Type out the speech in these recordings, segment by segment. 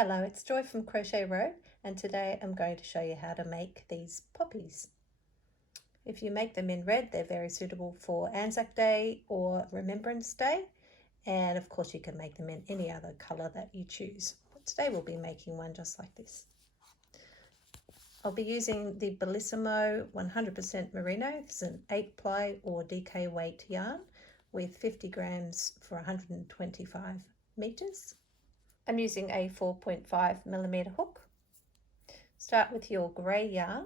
Hello, it's Joy from Crochet Road, and today I'm going to show you how to make these poppies. If you make them in red, they're very suitable for Anzac Day or Remembrance Day, and of course you can make them in any other colour that you choose. But today we'll be making one just like this. I'll be using the Bellissimo 100% Merino. It's an 8-ply or DK weight yarn with 50 grams for 125 metres. I'm using a 4.5mm hook. Start with your grey yarn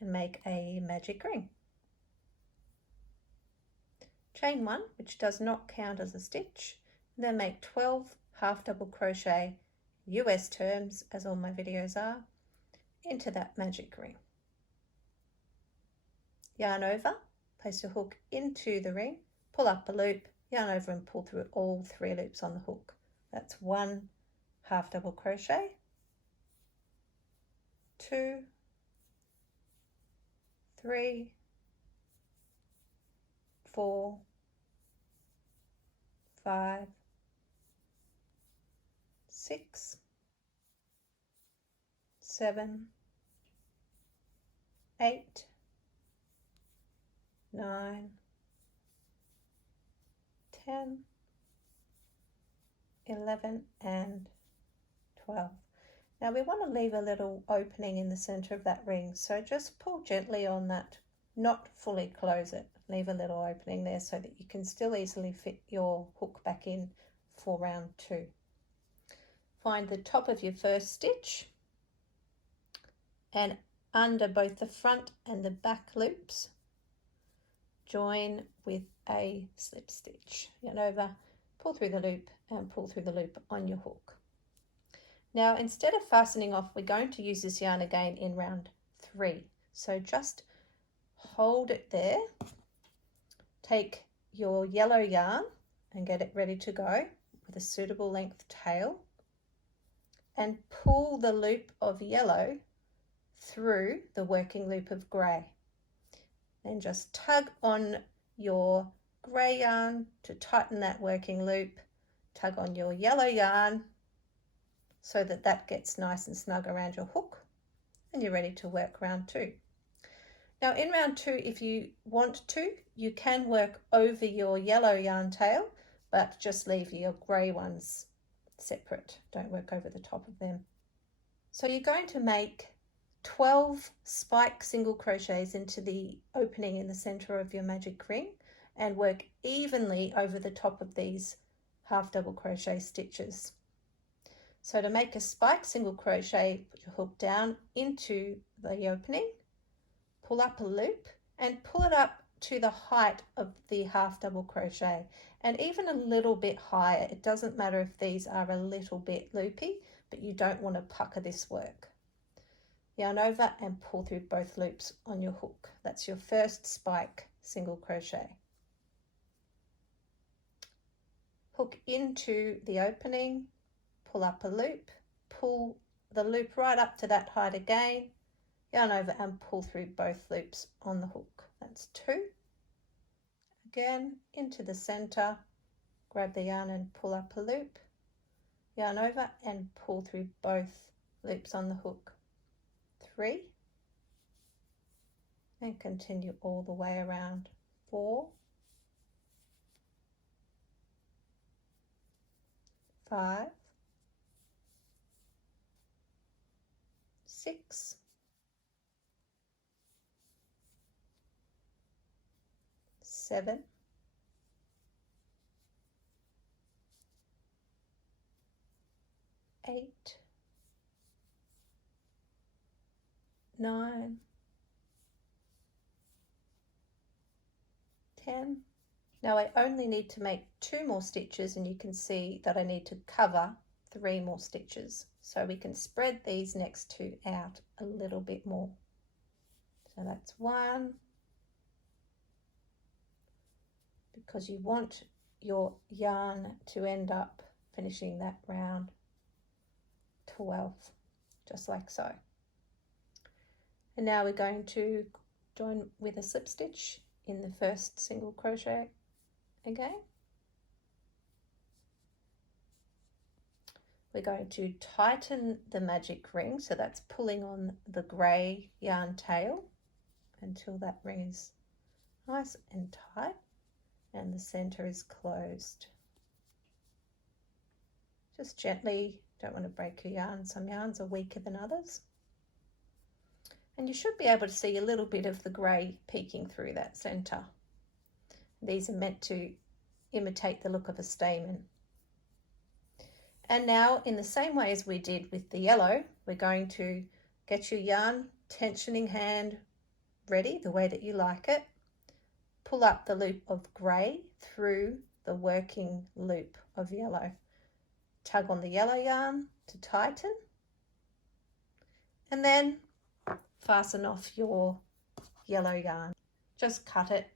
and make a magic ring. Chain 1, which does not count as a stitch, and then make 12 half double crochet US terms, as all my videos are, into that magic ring. Yarn over, place your hook into the ring, pull up a loop, yarn over and pull through all 3 loops on the hook. That's 1 half double crochet, 2, 3, 4, 5, 6, 7, 8, 9, 10, 11 and 12. Now we want to leave a little opening in the center of that ring, so just pull gently on that, not fully close it. Leave a little opening there so that you can still easily fit your hook back in for round 2. Find the top of your first stitch and under both the front and the back loops join with a slip stitch. Yarn over, pull through the loop and pull through the loop on your hook. Now instead of fastening off, we're going to use this yarn again in round 3. So just hold it there, take your yellow yarn and get it ready to go with a suitable length tail and pull the loop of yellow through the working loop of grey. Then just tug on your grey yarn to tighten that working loop, tug on your yellow yarn so that that gets nice and snug around your hook, and you're ready to work round 2. Now in round 2, if you want to, you can work over your yellow yarn tail, but just leave your grey ones separate. Don't work over the top of them. So you're going to make 12 spike single crochets into the opening in the center of your magic ring and work evenly over the top of these half double crochet stitches. So to make a spike single crochet, put your hook down into the opening, pull up a loop and pull it up to the height of the half double crochet, and even a little bit higher. It doesn't matter if these are a little bit loopy, but you don't want to pucker this work. Yarn over and pull through both loops on your hook. That's your first spike single crochet. Hook into the opening, pull up a loop, pull the loop right up to that height again, yarn over and pull through both loops on the hook. That's 2. Again, into the center, grab the yarn and pull up a loop, yarn over and pull through both loops on the hook. 3, and continue all the way around. 4, 5, 6, 7, 8, 9, 10. Now I only need to make 2 more stitches, and you can see that I need to cover 3 more stitches. So we can spread these next 2 out a little bit more. So that's 1, because you want your yarn to end up finishing that round 12, just like so. And now we're going to join with a slip stitch in the first single crochet again. we're going to tighten the magic ring, so that's pulling on the grey yarn tail until that ring is nice and tight and the center is closed. Just gently, don't want to break your yarn. Some yarns are weaker than others. And you should be able to see a little bit of the grey peeking through that center. These are meant to imitate the look of a stamen. And now, in the same way as we did with the yellow, we're going to get your yarn tensioning hand ready the way that you like it. Pull up the loop of grey through the working loop of yellow. Tug on the yellow yarn to tighten, and then fasten off your yellow yarn. Just cut it,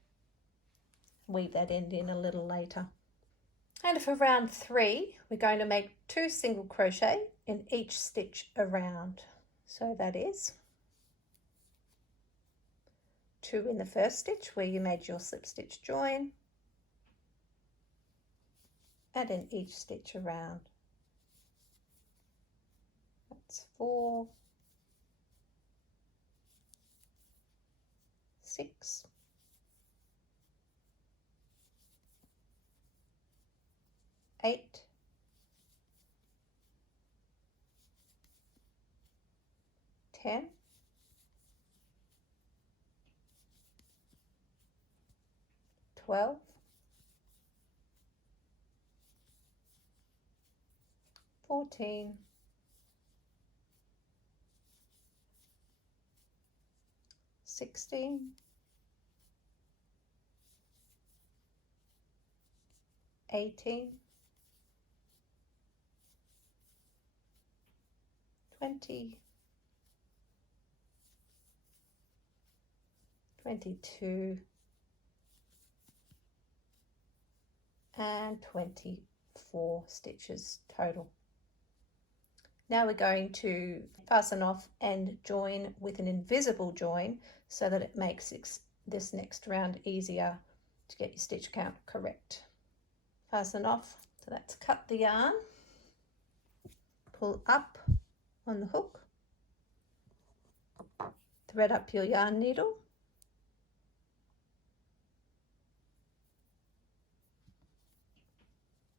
weave that end in a little later. And for round 3, we're going to make 2 single crochet in each stitch around. So that is 2 in the first stitch where you made your slip stitch join, and in each stitch around. That's 4, 6, 8, 10, 12, 14, 16, 18, 20, 22, and 24 stitches total. Now we're going to fasten off and join with an invisible join so that it makes this next round easier to get your stitch count correct. Fasten off, so that's cut the yarn, pull up on the hook, thread up your yarn needle,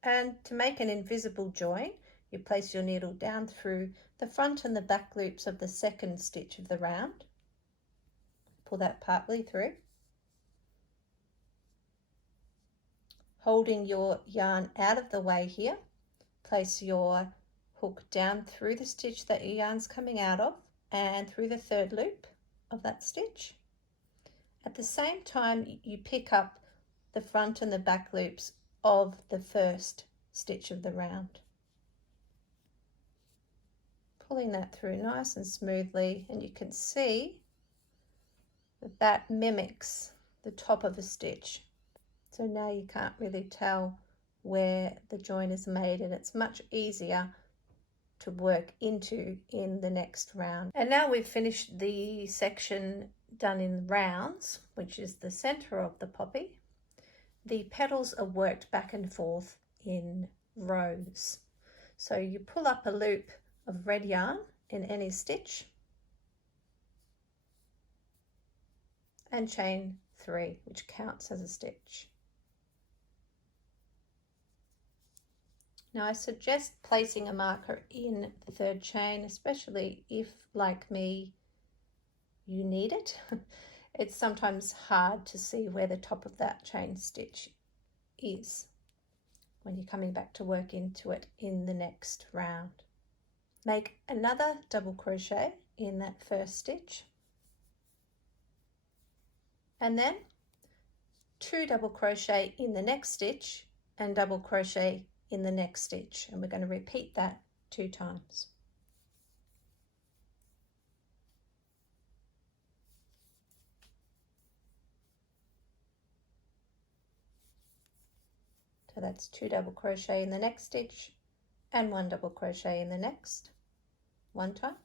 and to make an invisible join, you place your needle down through the front and the back loops of the second stitch of the round. Pull that partly through. Holding your yarn out of the way here, place your hook down through the stitch that your yarn's coming out of and through the third loop of that stitch. At the same time, you pick up the front and the back loops of the first stitch of the round. Pulling that through nice and smoothly, and you can see that that mimics the top of a stitch. So now you can't really tell where the join is made, and it's much easier to work into in the next round. And now we've finished the section done in rounds, which is the center of the poppy. The petals are worked back and forth in rows. So you pull up a loop of red yarn in any stitch and chain 3, which counts as a stitch. Now I suggest placing a marker in the third chain, especially if, like me, you need it. It's sometimes hard to see where the top of that chain stitch is when you're coming back to work into it in the next round. Make another double crochet in that first stitch, and then 2 double crochet in the next stitch and double crochet in the next stitch, and we're going to repeat that 2 times. So that's 2 double crochet in the next stitch and 1 double crochet in the next, 1 time,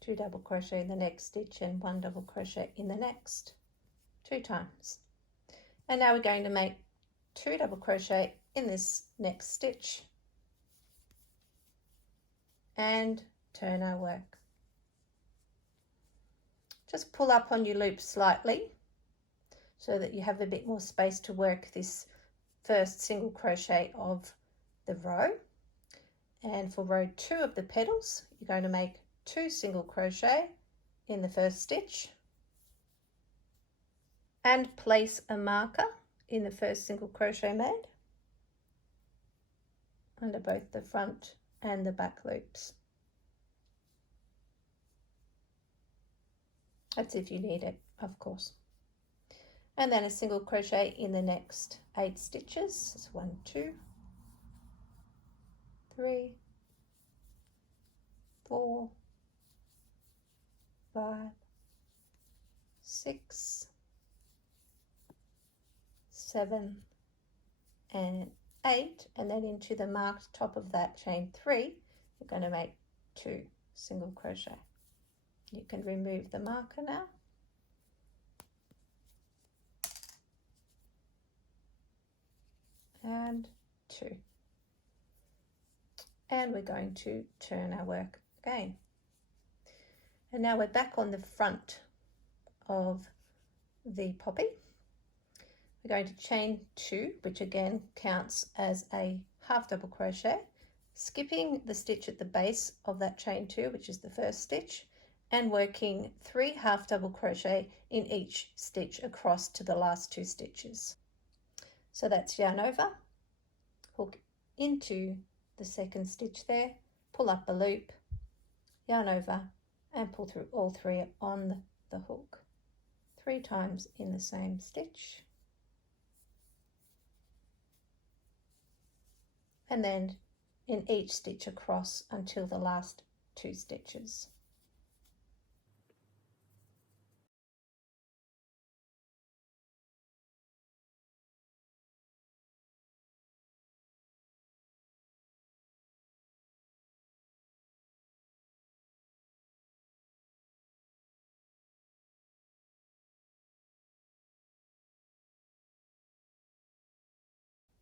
2 double crochet in the next stitch and 1 double crochet in the next, 2 times. And now we're going to make 2 double crochet in this next stitch and turn our work. Just pull up on your loop slightly so that you have a bit more space to work this first single crochet of the row. And for row 2 of the petals, you're going to make 2 single crochet in the first stitch and place a marker in the first single crochet made under both the front and the back loops. That's if you need it, of course. And then a single crochet in the next 8 stitches. It's 1, 2, 3, 4, 5, 6, 7, and 8, and then into the marked top of that chain 3, you're going to make 2 single crochet. You can remove the marker now. And 2. And we're going to turn our work again. And now we're back on the front of the poppy. We're going to chain 2, which again counts as a half double crochet, skipping the stitch at the base of that chain 2, which is the first stitch, and working 3 half double crochet in each stitch across to the last 2 stitches. So that's yarn over, hook into the second stitch there, pull up a loop, yarn over, and pull through all 3 on the hook 3 times in the same stitch, and then in each stitch across until the last 2 stitches.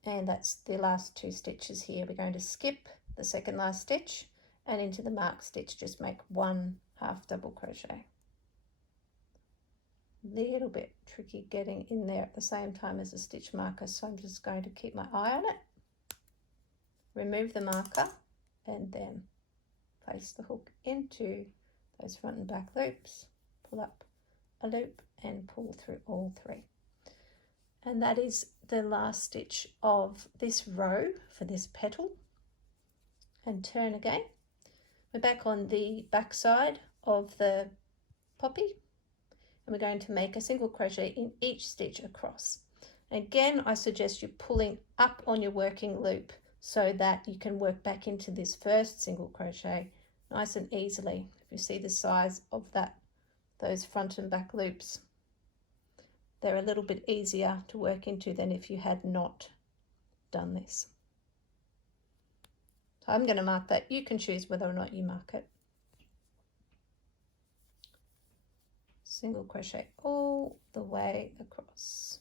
And that's the last 2 stitches here. We're going to skip the second last stitch and into the marked stitch just make 1 half double crochet. Little bit tricky getting in there at the same time as the stitch marker, so I'm just going to keep my eye on it. Remove the marker and then place the hook into those front and back loops, pull up a loop and pull through all 3. And that is the last stitch of this row for this petal. And turn again. We're back on the back side of the poppy, and we're going to make a single crochet in each stitch across. Again, I suggest you pulling up on your working loop so that you can work back into this first single crochet nice and easily. If you see the size of those front and back loops, they're a little bit easier to work into than if you had not done this. So I'm going to mark that. You can choose whether or not you mark it. Single crochet all the way across.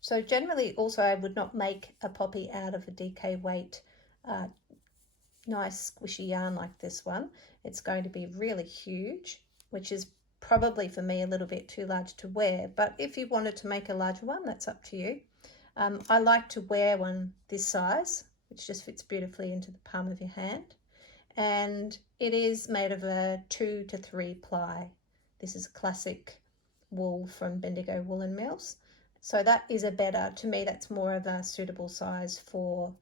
So generally also I would not make a poppy out of a DK weight nice squishy yarn like this one. It's going to be really huge, which is probably for me a little bit too large to wear, but if you wanted to make a larger one, that's up to you. I like to wear one this size, which just fits beautifully into the palm of your hand, and it is made of a 2 to 3 ply. This is classic wool from Bendigo Woolen Mills. So that is to me, that's more of a suitable size for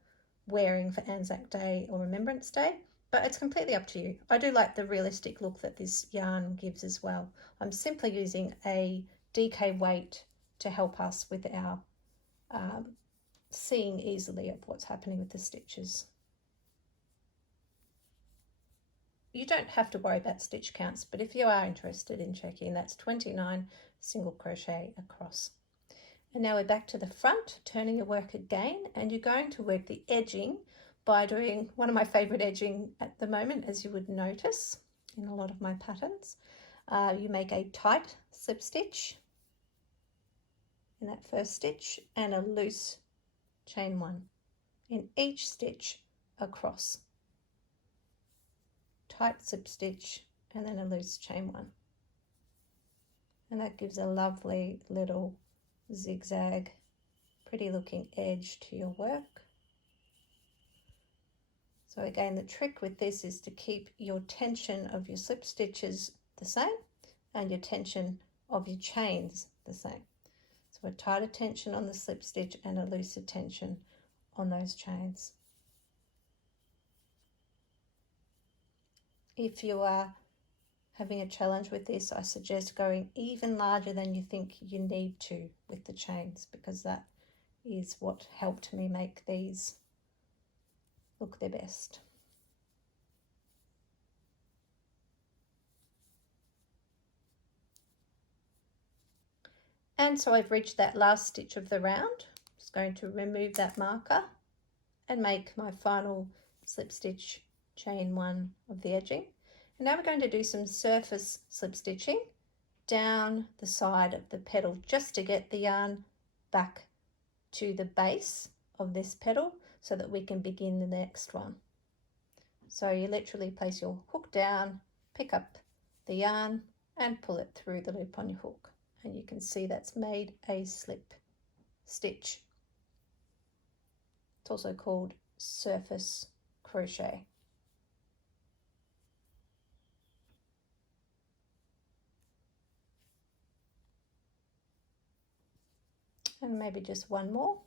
wearing for Anzac Day or Remembrance Day, but it's completely up to you. I do like the realistic look that this yarn gives as well. I'm simply using a DK weight to help us with our seeing easily of what's happening with the stitches. You don't have to worry about stitch counts, but if you are interested in checking, that's 29 single crochet across. And now we're back to the front, turning your work again, and you're going to work the edging by doing one of my favorite edging at the moment, as you would notice in a lot of my patterns. You make a tight slip stitch in that first stitch and a loose chain 1 in each stitch across. Tight slip stitch and then a loose chain 1. And that gives a lovely little zigzag, pretty looking edge to your work. So again, the trick with this is to keep your tension of your slip stitches the same and your tension of your chains the same. So a tighter tension on the slip stitch and a looser tension on those chains. If you are having a challenge with this, I suggest going even larger than you think you need to with the chains, because that is what helped me make these look their best. And so I've reached that last stitch of the round. Just going to remove that marker and make my final slip stitch chain 1 of the edging. And now we're going to do some surface slip stitching down the side of the petal, just to get the yarn back to the base of this petal so that we can begin the next one. So you literally place your hook down, pick up the yarn and pull it through the loop on your hook. And you can see that's made a slip stitch. It's also called surface crochet. And maybe just one more.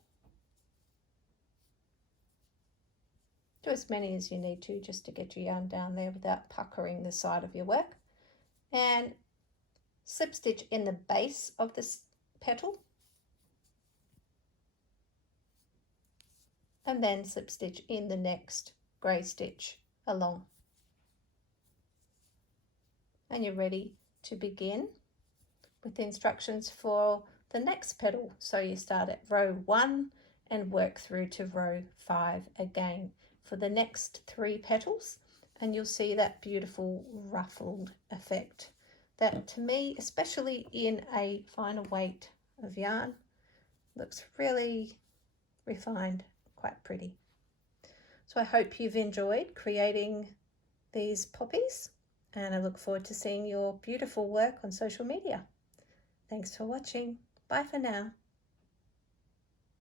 Do as many as you need to, just to get your yarn down there without puckering the side of your work. And slip stitch in the base of this petal. And then slip stitch in the next grey stitch along. And you're ready to begin with the instructions for the next petal. So you start at row 1 and work through to row 5 again for the next 3 petals, and you'll see that beautiful ruffled effect that, to me, especially in a finer weight of yarn, looks really refined, quite pretty. So I hope you've enjoyed creating these poppies, and I look forward to seeing your beautiful work on social media. Thanks for watching. Bye for now.